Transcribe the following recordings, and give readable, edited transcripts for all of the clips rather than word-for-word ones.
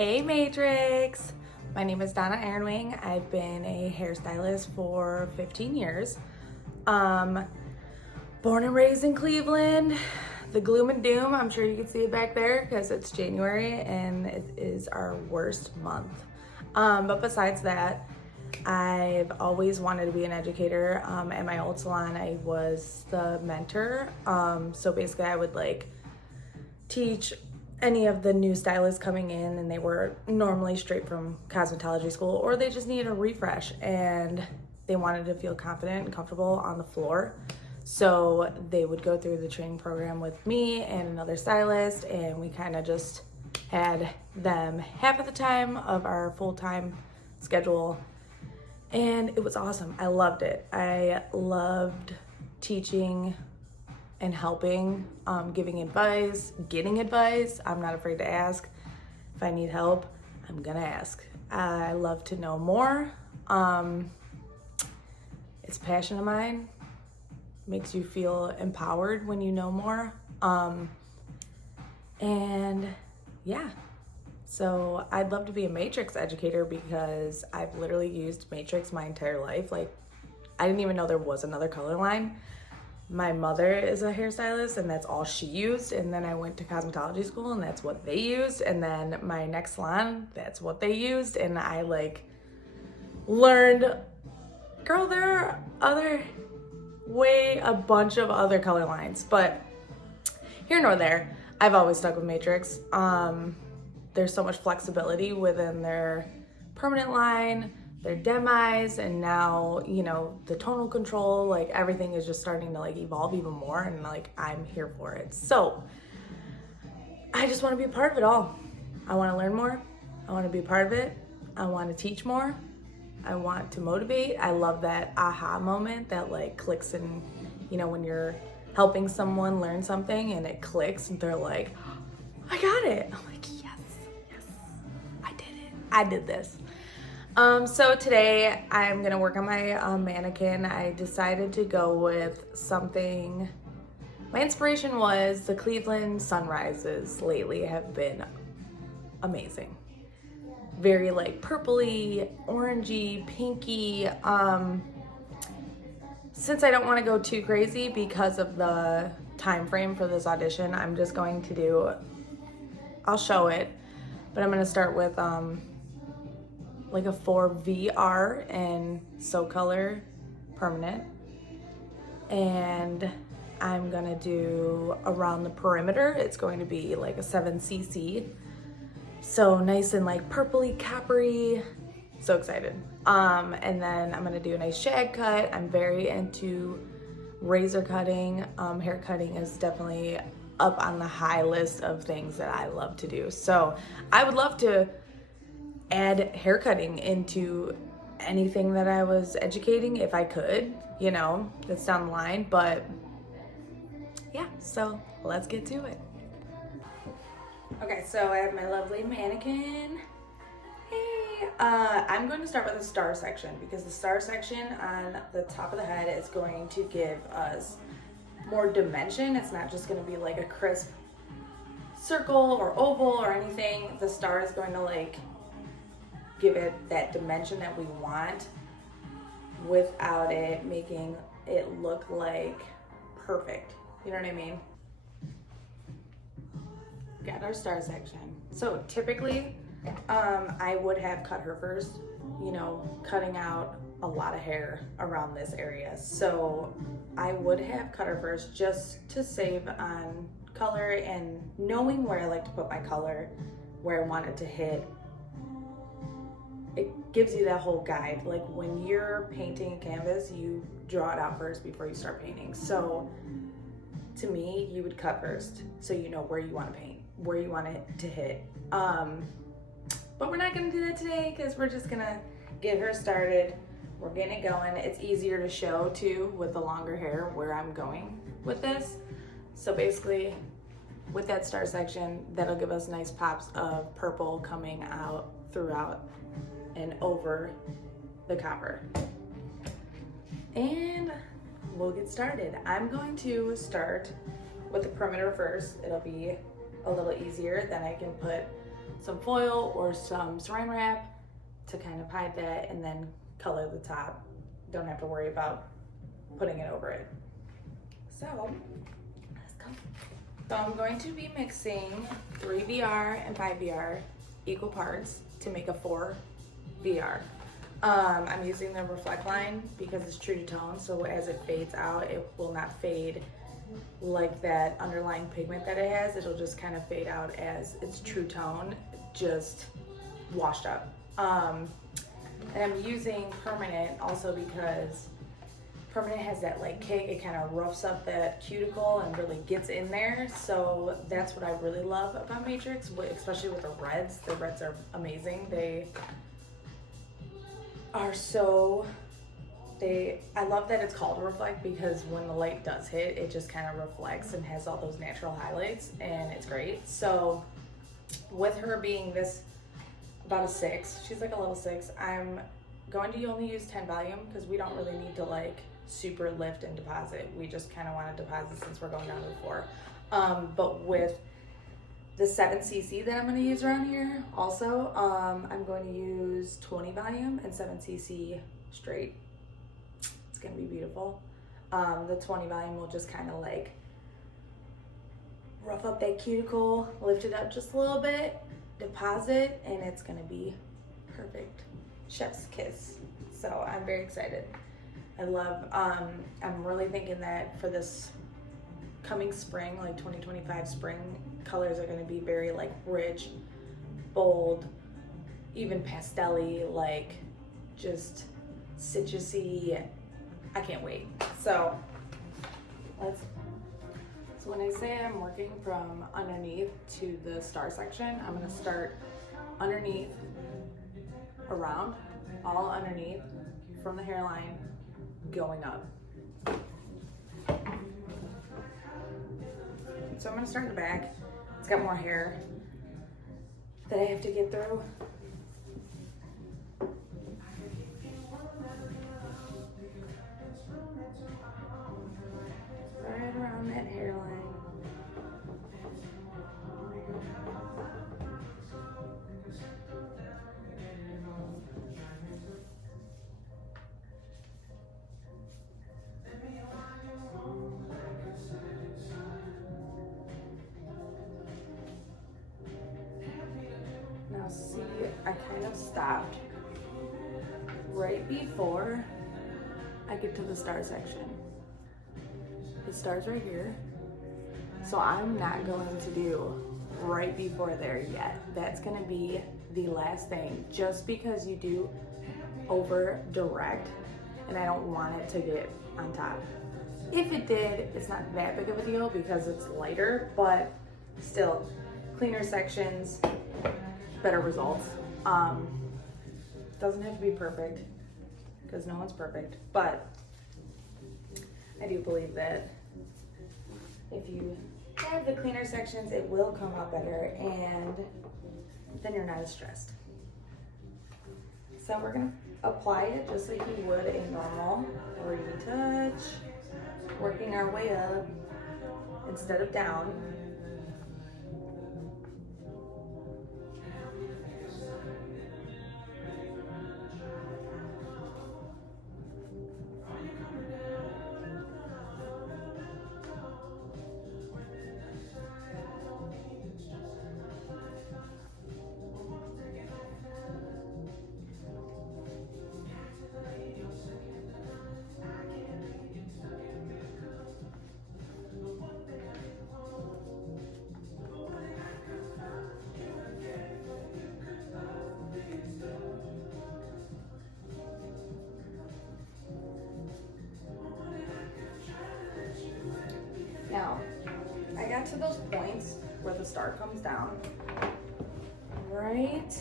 Hey Matrix! My name is Donna Ironwing. I've been a hairstylist for 15 years. Born and raised in Cleveland. The gloom and doom, I'm sure you can see it back there because it's January and it is our worst month. But besides that, I've always wanted to be an educator. At my old salon, I was the mentor. So basically I would teach any of the new stylists coming in, and they were normally straight from cosmetology school, or they just needed a refresh and they wanted to feel confident and comfortable on the floor. So they would go through the training program with me and another stylist, and we kind of just had them half of the time of our full-time schedule, and it was awesome. I loved it. I loved teaching and helping, giving advice, getting advice. I'm not afraid to ask. If I need help, I'm gonna ask. I love to know more. It's a passion of mine. Makes you feel empowered when you know more. And yeah, so I'd love to be a Matrix educator because I've literally used Matrix my entire life. I didn't even know there was another color line. My mother is a hairstylist and that's all she used. And then I went to cosmetology school and that's what they used. And then my next salon, that's what they used. And I learned, girl, there are a bunch of other color lines, but here nor there. I've always stuck with Matrix. There's so much flexibility within their permanent line, their demis, and now, the tonal control, everything is just starting to evolve even more, and I'm here for it. So I just want to be a part of it all. I want to learn more. I want to be a part of it. I want to teach more. I want to motivate. I love that aha moment that clicks in, when you're helping someone learn something and it clicks and they're like, I got it. I'm like, yes, I did it. I did this. So today I'm gonna work on my mannequin. I decided to go with something. My inspiration was the Cleveland sunrises lately have been amazing. Very purpley, orangey, pinky. Since I don't want to go too crazy because of the time frame for this audition, I'm just going to do, I'll show it, but I'm gonna start with a 4VR and So Color permanent, and I'm gonna do around the perimeter. It's going to be a 7cc, so nice and purpley, coppery. So excited. And then I'm gonna do a nice shag cut. I'm very into razor cutting. Hair cutting is definitely up on the high list of things that I love to do. So I would love to add hair cutting into anything that I was educating if I could, that's down the line. But yeah, so let's get to it. Okay, so I have my lovely mannequin. Hey, I'm going to start with the star section because the star section on the top of the head is going to give us more dimension. It's not just going to be a crisp circle or oval or anything. The star is going to give it that dimension that we want without it making it look perfect. You know what I mean? Got our star section. So typically, I would have cut her first, cutting out a lot of hair around this area. So I would have cut her first just to save on color and knowing where I like to put my color, where I want it to hit. It gives you that whole guide. When you're painting a canvas, you draw it out first before you start painting. So to me, you would cut first so you know where you want to paint, where you want it to hit. But we're not gonna do that today because we're just gonna get her started. We're getting it going. It's easier to show too with the longer hair where I'm going with this. So basically with that star section, that'll give us nice pops of purple coming out throughout and over the copper. And we'll get started. I'm going to start with the perimeter first. It'll be a little easier, then I can put some foil or some saran wrap to kind of hide that, and then color the top. Don't have to worry about putting it over it. So let's go. So I'm going to be mixing 3 VR and 5 VR equal parts to make a 4 VR. I'm using the Reflect line because it's true to tone, so as it fades out, it will not fade like that underlying pigment that it has. It'll just kind of fade out as its true tone, just washed up. And I'm using permanent also because permanent has that like kick. It kind of roughs up that cuticle and really gets in there. So that's what I really love about Matrix, especially with the reds. The reds are amazing. They are so, I love that it's called Reflect because when the light does hit, it just kind of reflects and has all those natural highlights, and it's great. So with her being this, about a 6, she's like a level 6, I'm going to only use 10 volume because we don't really need to like super lift and deposit. We just kind of want to deposit since we're going down to 4. But with the 7cc that I'm going to use around here also, I'm going to use 20 volume and 7cc straight. It's going to be beautiful. The 20 volume will just kind of like rough up that cuticle, lift it up just a little bit, deposit, and it's going to be perfect. Chef's kiss. So I'm very excited. I love, I'm really thinking that for this coming spring, like 2025 spring, colors are going to be very like rich, bold, even pastel-y, like just citrusy. I can't wait. So when I say I'm working from underneath to the star section, I'm going to start underneath, around, all underneath, from the hairline, going up. So I'm going to start in the back. It's got more hair that I have to get through. Right around that hairline. Now see, I kind of stopped right before I get to the star section. The star's right here. So I'm not going to do right before there yet. That's gonna be the last thing, just because you do over direct and I don't want it to get on top. If it did, it's not that big of a deal because it's lighter, but still, cleaner sections, better results. Doesn't have to be perfect because no one's perfect, but I do believe that if you have the cleaner sections, it will come out better and then you're not as stressed. So we're gonna apply it just like you would a normal retouch, working our way up instead of down. Now, I got to those points where the star comes down, right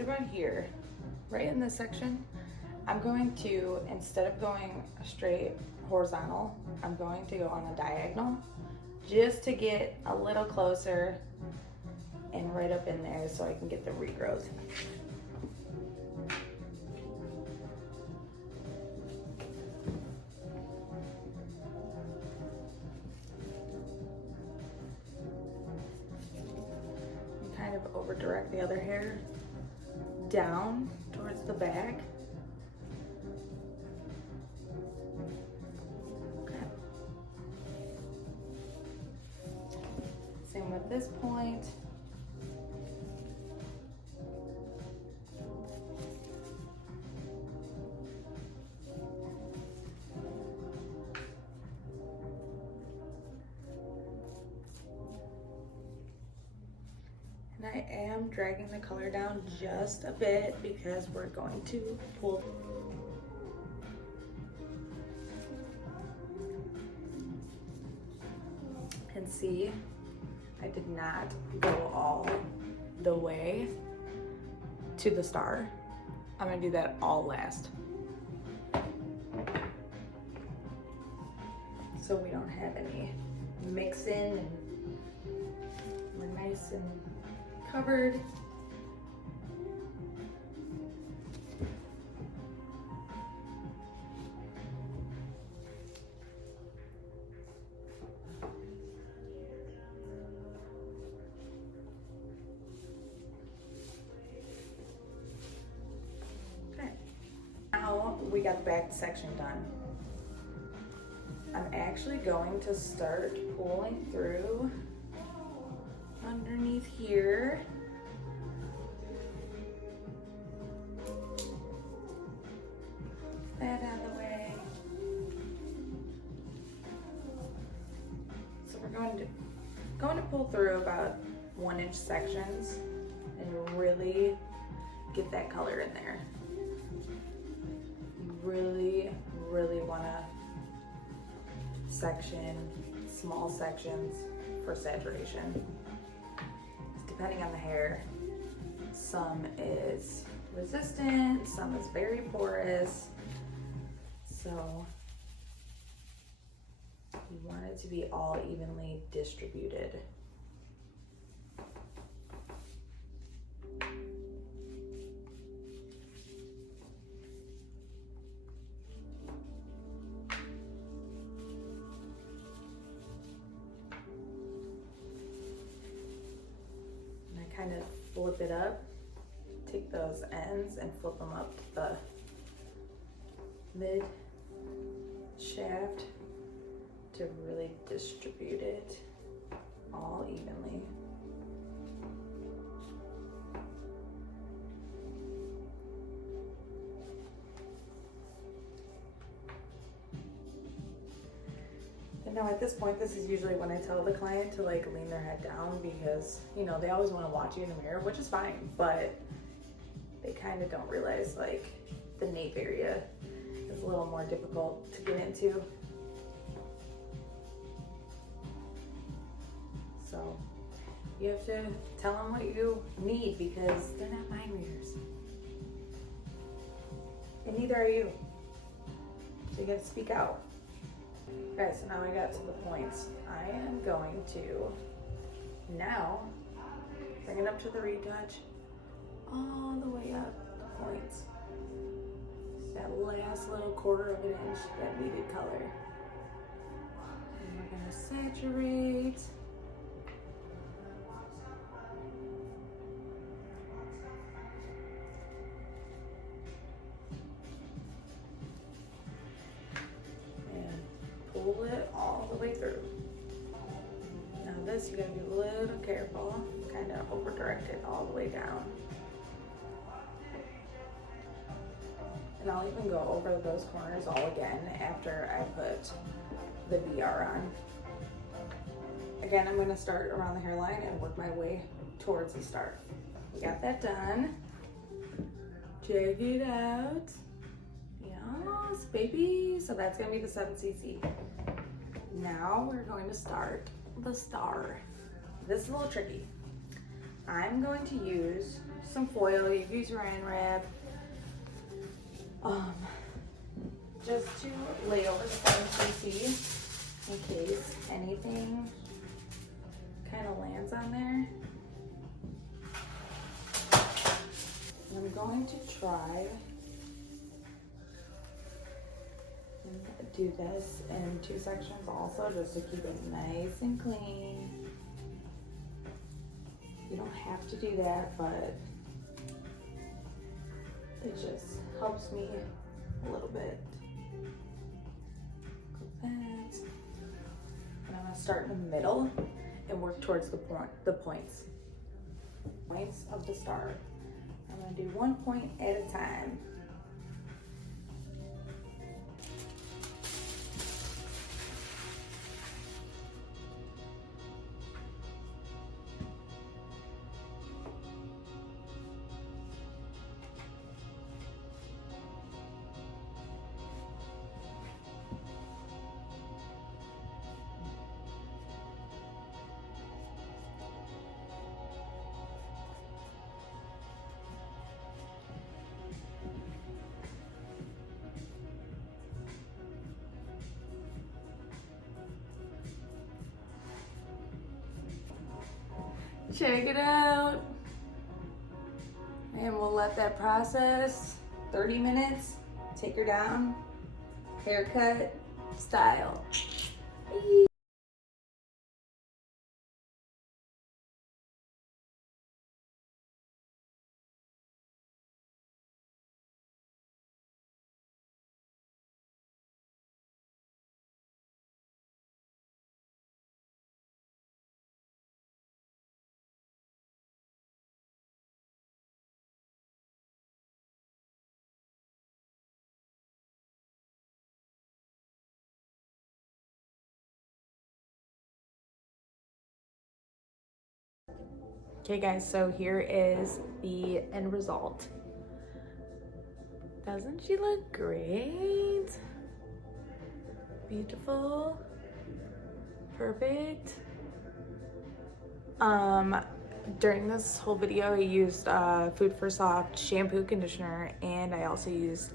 about here, right in this section. I'm going to, instead of going straight horizontal, I'm going to go on a diagonal just to get a little closer and right up in there so I can get the regrowth. of over direct the other hair down towards the back. Okay. Same with this point. And I am dragging the color down just a bit because we're going to pull. And see, I did not go all the way to the star. I'm gonna do that all last. So we don't have any mix-in and we're nice and covered. Okay. Now we got the back section done. I'm actually going to start pulling through underneath here. That out of the way. So we're going to pull through about 1-inch sections and really get that color in there. You really, really want to section small sections for saturation. Depending on the hair, some is resistant, some is very porous. So you want it to be all evenly distributed. Kind of flip it up, take those ends and flip them up to the mid shaft to really distribute it all evenly. And now at this point, this is usually when I tell the client to like lean their head down because, you know, they always want to watch you in the mirror, which is fine, but they kind of don't realize like the nape area is a little more difficult to get into. So you have to tell them what you need because they're not mind readers. And neither are you. So you gotta speak out. Okay, so now I got to the points. I am going to now bring it up to the retouch, all the way up the points. That last little 1/4 of an inch, that needed color. And we're gonna saturate. Pull it all the way through. Now this, you gotta be a little careful, kind of over direct it all the way down. And I'll even go over those corners all again after I put the VR on. Again, I'm gonna start around the hairline and work my way towards the start. We got that done. Check it out. Yes, baby. So that's gonna be the 7cc. Now we're going to start the star. This is a little tricky. I'm going to use some foil. You can use Saran wrap. Just to lay over the 7cc in case anything kind of lands on there. And I'm going to try and do this in 2 sections also, just to keep it nice and clean. You don't have to do that, but it just helps me a little bit. And I'm gonna start in the middle and work towards the points of the star. I'm gonna do 1 point at a time. Check it out. And we'll let that process 30 minutes. Take her down. Haircut style. Okay guys, so here is the end result. Doesn't she look great? Beautiful. Perfect. During this whole video, I used Food for Soft shampoo, conditioner, and I also used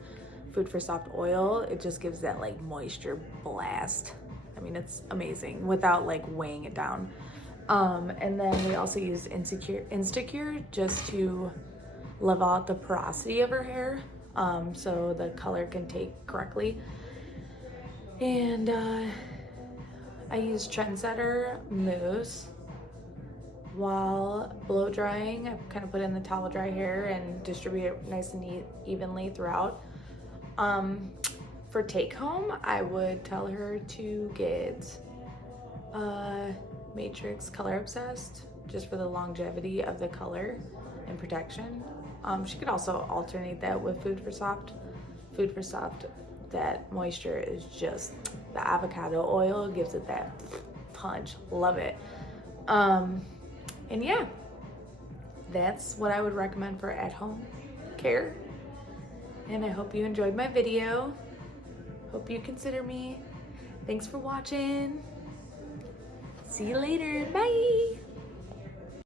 Food for Soft oil. It just gives that like moisture blast. I mean, it's amazing without like weighing it down. And then we also used Instacure just to level out the porosity of her hair, so the color can take correctly. And I used Trendsetter mousse. While blow drying, I kind of put in the towel dry hair and distribute it nice and evenly throughout. For take home, I would tell her to get Matrix Color Obsessed, just for the longevity of the color and protection. She could also alternate that with Food for Soft. Food for Soft, that moisture is just, the avocado oil gives it that punch. Love it. And yeah, that's what I would recommend for at-home care. And I hope you enjoyed my video. Hope you consider me. Thanks for watching. See you later. Bye.